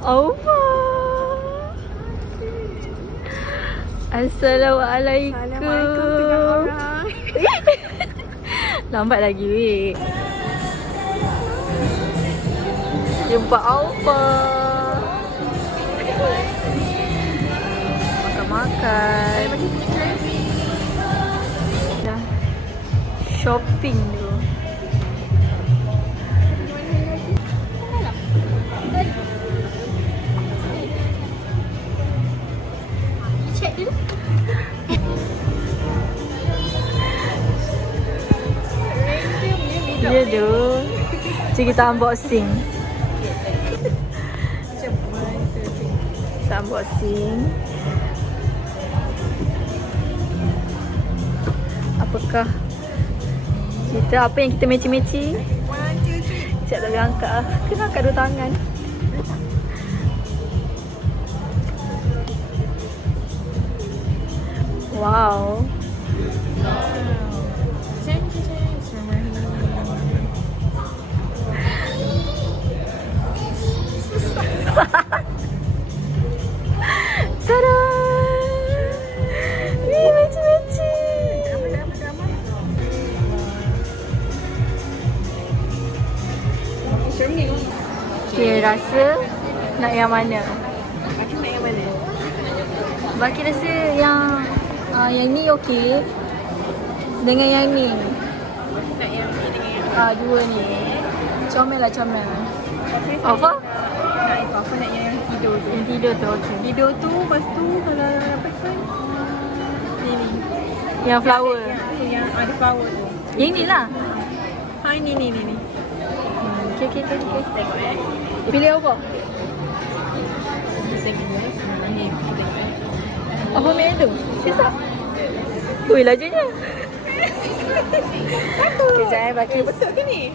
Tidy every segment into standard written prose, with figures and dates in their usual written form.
Aufa. Assalamualaikum. Lambat lagi weh. Jumpa Aufa. Makan-makan. Dah shopping dulu. Check dulu. Ya tu. Cik kita unboxing. Kita unboxing. Apakah kita apa yang kita meci-meci? Siap tak boleh angkat lah. Kena angkat dua tangan. Wow. Tada! Wih, meci-meci. Okay, rasa nak yang mana? Baki rasa yang ni okey. Dengan yang ni. Dua ni. Comel lah, comel. Apa? Apa nak yang tidur tu? Yang tidur tu okey. Tidur tu, lepas tu kalau dapat kan ni. Yang flower. Yang ada flower tu. Yang ni lah. Ni. Okay. Tengok Pilih apa? Apa main tu? Sisa. Ui, lajunya. Okay, jap baki. betul ke ni?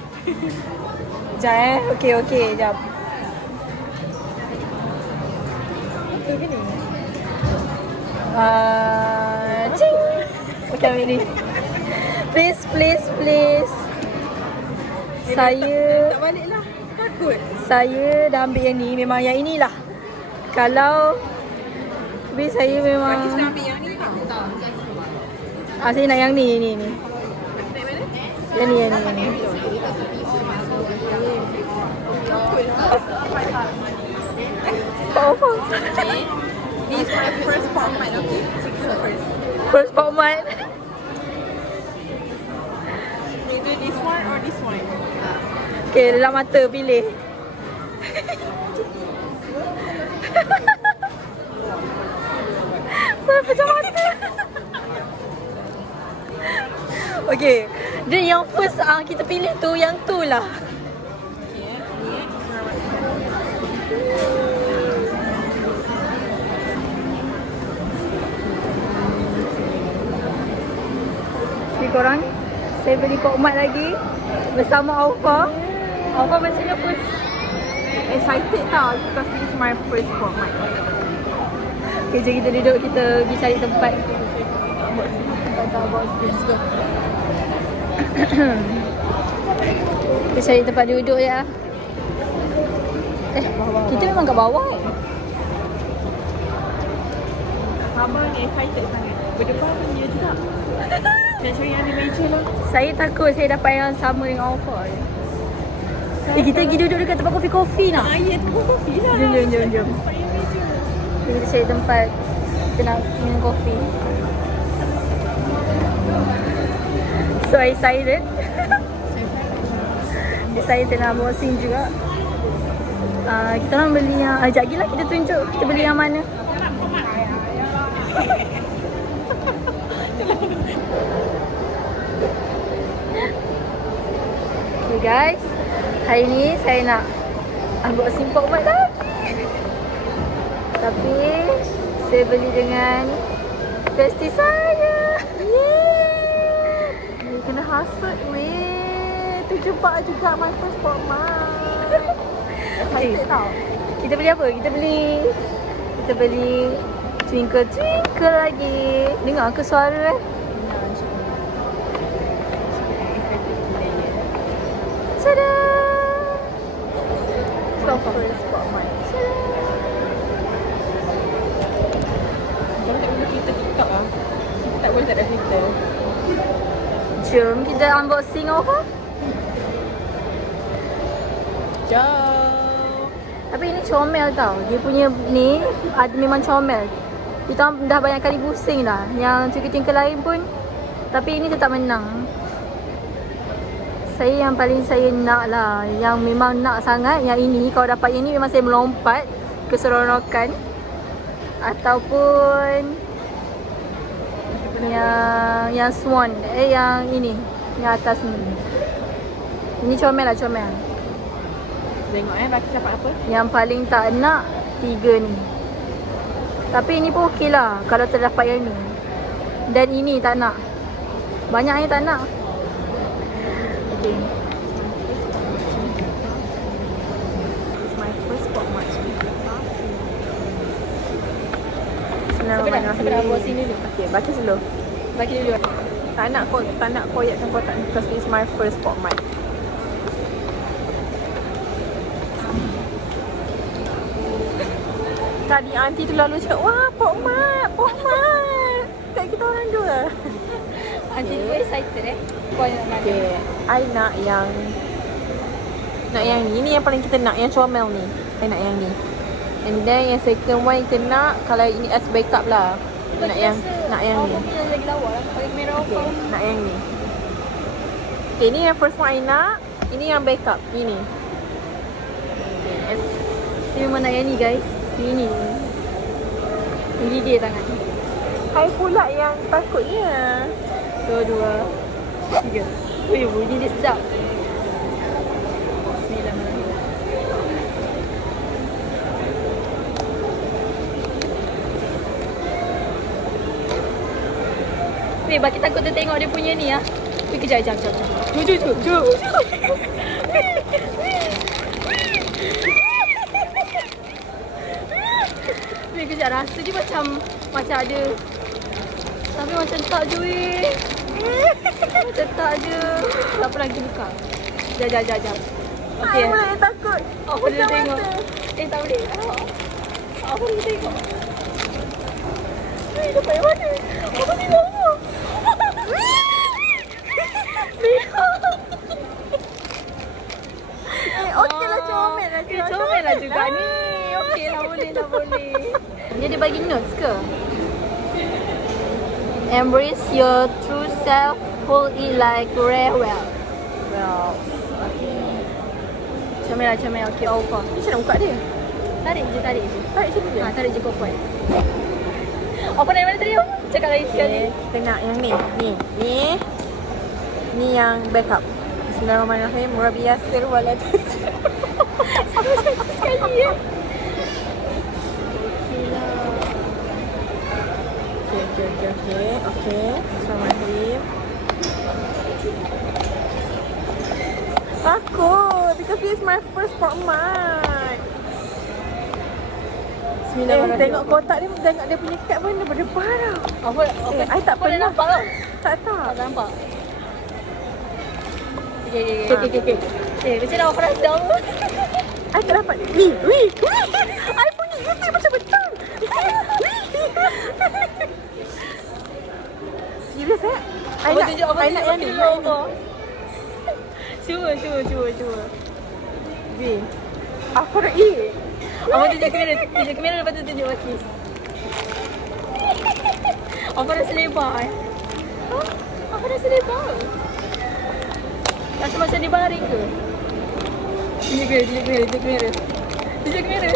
Jap okey, jap. Betul ke ni? Cing. Okay, ambil ni. Please. Saya Tak balik lah. Takut. Saya dah ambil yang ni. Memang yang inilah. Kalau tapi saya memang Kita ambil yang ni tau. saya nak yang ni. Naik mana? Yang ni. Apa? This is my first format, okay? First format. Either this one or this one. Okay, dalam mata pilih. Saya pecah mata. Okay, dia yang first kita pilih tu, yang tu lah. Okay korang, saya beli format lagi bersama Aufa. Aufa macam mana first? Excited tau because this is my first format. Okay, jom kita duduk, kita pergi cari tempat. Let's go. Kita cari tempat duduk je lah. Kita memang kat bawah Sama ni excited sangat. Berdepan pun dia juga. Nak cari yang ada meja lah. Saya takut saya dapat yang sama dengan Aufa. Kita pergi duduk dekat tempat kopi-kopi nak. Ya, tu kopi lah. Jom. Tempat yang meja. Kita cari tempat kita nak minum kopi. So excited. Excited nak unboxing juga. Kita orang beli yang sekejap lagi lah kita tunjuk kita beli yang mana. Okay guys, hari ni saya nak unboxing format lagi. Tapi saya beli dengan bestie saya. Yeay. Kena hasut weh. Terjebak juga my first format. Excited tau. Kita beli apa? Kita beli Twinkle Twinkle lagi. Dengar ke suara Tada! First format. the unboxing of her. Jom. Tapi ini comel tau. Dia punya ni ada memang comel. Kita dah banyak kali pusing dah. Yang Twinkle lain pun. Tapi ini tetap menang. Saya yang paling saya nak lah. Yang memang nak sangat. Yang ini. Kalau dapat yang ni memang saya melompat. Keseronokan. Ataupun yang swan. Yang ini. Yang atas ni. Ini comel lah, comel. Tengok Raki dapat apa? Yang paling tak nak 3 ni. Tapi ini pun okey lah kalau terdapat yang ni. Dan ini tak nak. Banyak yang tak nak. Okay. It's my first spot match. Sebenarnya buat sini dulu. Okay, baca dulu. Bagi dulu. Tak nak koyakkan kotak ni because it's my first spot match. Tadi aunty tu lalu cakap, wah Pok Mat. Kat kita orang dua. Aunty pun excited Kau yang nak Okay, I nak yang ni. Ni yang paling kita nak, yang comel ni. I nak yang ni. And then yang second one kita nak, kalau ini as backup lah. Nak yang ni. Yang lagi lawa lah. Pakai kamera Okay, nak yang ni. Okay, ni yang first one I nak. Ini yang backup. Ini. Okay, and Saya memang nak yang ni guys. Ini. Gigil tangan. I pula yang takutnya. 2, 3. Ui, bunyi dia sedap. Bismillahirrahmanirrahim. Weh, baki takut dia tengok dia punya ni ah. Weh, kejap. Jom. Weh, kejap, rasa dia macam ada. Tapi macam tak je weh. Macam tak je. Tak apa lagi buka. Jap. Okay. I mulai takut. Apa dia tengok? Tak boleh. Apa dia tengok? Weh, dapat yang mana? Apa dia tengok? Okey lah, comel lah. Comel lah juga ni. Okey lah, boleh. Dia bagi notes ke? Embrace your true self, hold it like rare wealth. Comel. Okey, over. Macam nak buka dia? Tarik je. Tarik sini je? Tarik je kopoi. Apa dari mana tadi? Cakap lagi sekali. Kita nak yang ni. Ni yang backup. Bismillahirrahmanirrahim. Rabbi Yasir walad. Sekali ya. Okay. Bismillahirrahmanirrahim. Takut because this is my first spot match. Bismillahirrahmanirrahim. Tengok kotak ni, tengok dia punya kad pun dia berdebar tau. Apa? I tak Kau dah pernah nampak tau? Tak. Tak nampak. Okay. Macam nak operasi tau. I tak dapat. Wih. I punya isi macam betul. Serius I nak yang ni. Cuba. Wih. Apa dah Abang tunjuk kamera lepas tu tunjuk kaki. Apa dah selebar Apa dah selebar? Rasa macam dia baring ke? Tunjuk kamera.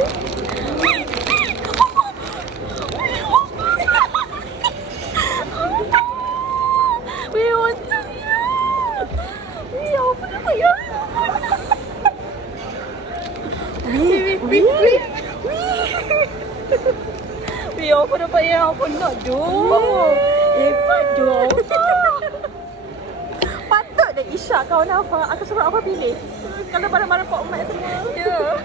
Weh, untungnya. Weh, apa dapat ya? Weh, apa dapat yang apa nak doh? Hebat doh. Patut deh Isyak kawan Alfa. Aku suruh Alfa pilih. Kalau barang-barang Pok Mat semua. Ya.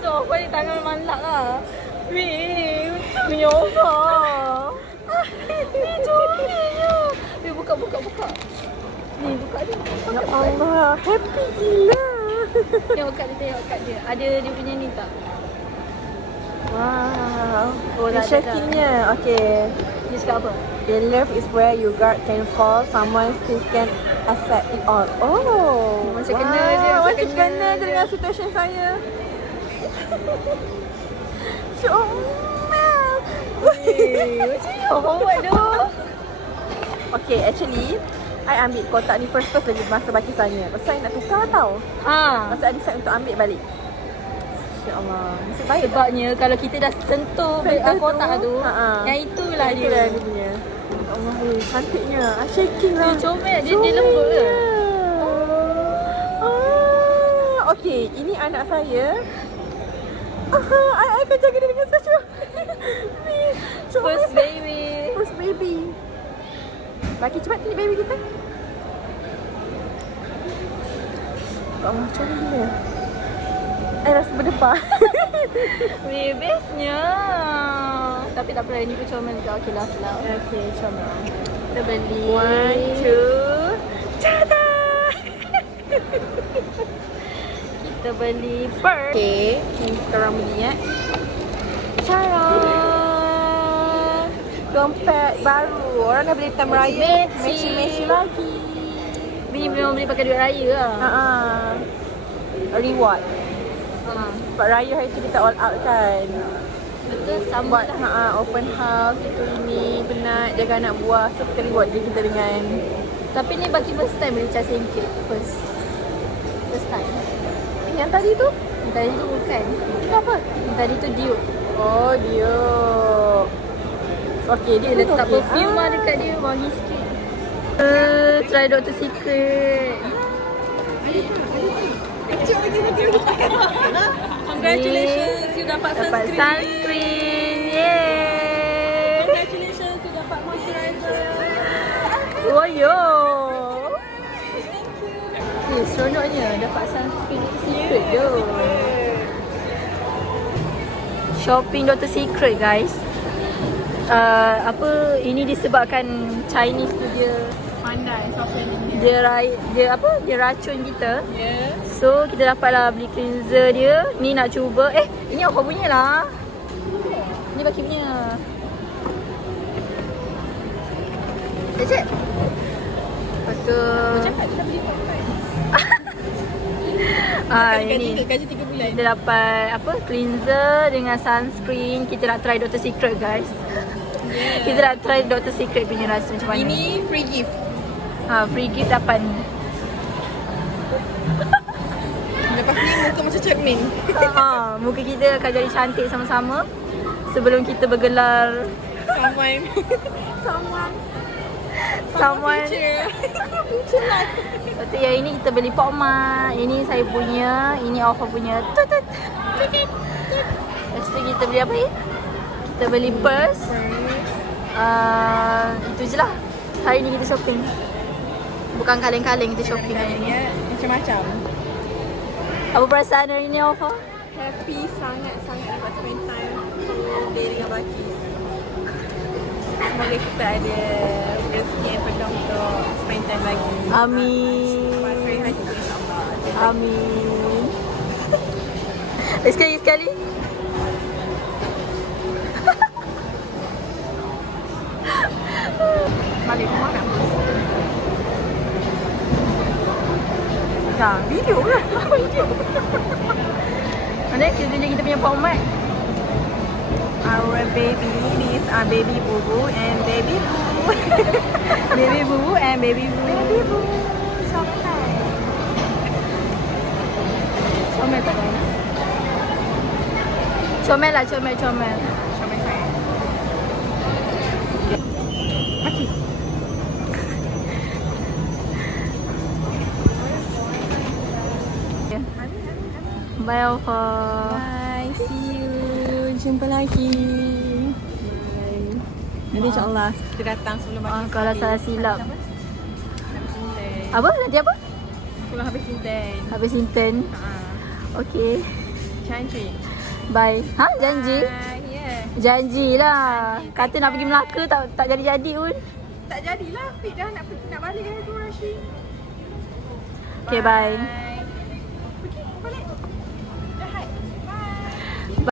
So, apa ni tangan malak lah. Weh, untungnya apa? Weh, comel. Weh, buka. Ni, buka dia. Ya Allah, happy gila. Tengok kat dia. Ada dia punya ni tak? Wow. Oh, Dia tak ada shaking-nya. Okay. Dia cakap apa? In love is where you guard can fall, someone still can accept it all. Oh, Macam kena je, macam macam kena kena je. dengan situation saya. Comel. Macam ni apa buat tu? Okay, actually I ambil kotak ni first lagi masa baca saya. Pasal I nak tukar tau. Pasal I decide untuk ambil balik. InsyaAllah. Nasib baik. Sebabnya kalau kita dah sentuh kotak tu, yang itulah dia. Itulah dia punya. Allah, cantiknya. Shaking lah. Dia comel, dia lembut ke? Okay, ini anak saya. I akan jaga dia dengan sejuk. First baby. First baby. Bagi cepat tunjuk baby kita. Allah, comel gila. I rasa berdebar. Bestnya. Tapi tak apalah, ini pun comel juga. Okey lah. Okay, comel. Kita beli. 1, 2, tada! Kita beli purse. Okay, ni kita orang beli Cara. Dompet baru. Orang dah beli time raya. Matching lagi. Ni memang beli pakai duit raya lah. Reward. Sebab raya hari tu kita all out kan. Betul, sama Buat lah. open house, itu ini, penat, jaga anak buah. So kita reward je kita dengan. Tapi ni bagi first time beli cas singkit. First time. Yang tadi tu? Yang tadi tu bukan. Itu apa? Yang tadi tu Duke. Oh, dia. Okay, Dia letak perfume lah dekat dia, wangi sikit. Try Dr. Secret. Congratulations, you dapat sunscreen. Sunscreen. Yeay. Congratulations, you dapat moisturizer. Oh yo. Seronoknya dapat sunscreen Dr. Secret je. Shopping Dr. Secret guys. Ini disebabkan Chinese tu dia Pandai software ni. dia racun kita. Yeah. So kita dapatlah beli cleanser dia. Ni nak cuba. Ini apa punya lah? Ni baki punya. Cek. Lepas tu Cakap dia dah beli pakai. ini Gaji 3 bulan. kita dapat cleanser dengan sunscreen. Kita nak try Dr. Secret guys. Yeah. Kita nak try Dr. Secret punya rasa macam mana. Ini free gift. Free gift dapat ni. Lepas ni muka macam cermin. Muka kita akan jadi cantik sama-sama sebelum kita bergelar Someone. someone. Future life. Lepas tu yang ini kita beli Pokmat. Ini saya punya, ini Alpha punya. Lepas tu kita beli apa ni? Kita beli purse. Itu je lah. Hari ni kita shopping. Bukan kaleng-kaleng, kita shopping hari ni. Ya, macam-macam. Apa perasaan hari ni Alpha? Happy sangat-sangat dapat spend time day dengan Baki. Semoga kita ada rezeki yang penuh untuk spend time lagi. Amin. Hari hari tu insyaAllah. Amin. Sekali. Balik rumah kan? Video lah. Video. Mana kita tunjuk kita punya Pokmat. Our baby, these are baby boo and baby boo. Baby boo and baby boo. Baby boo. Sometimes. Comel tak kan? Comel lah, comel. Comel saya. Maki. Bye Alpha. Bye, see you. Jumpa lagi. Nanti insyaAllah kita datang sebelum Baki. Kalau salah silap. Habis Inten. Apa? Nanti apa? Sebelum habis Inten. Habis Inten. Okay. Cantik. Bye. Janji? Yeah. Janjilah. Kata nak pergi Melaka tak jadi-jadi pun. Tak jadilah. Fit dah nak balik hari tu Rashid. Okay, bye.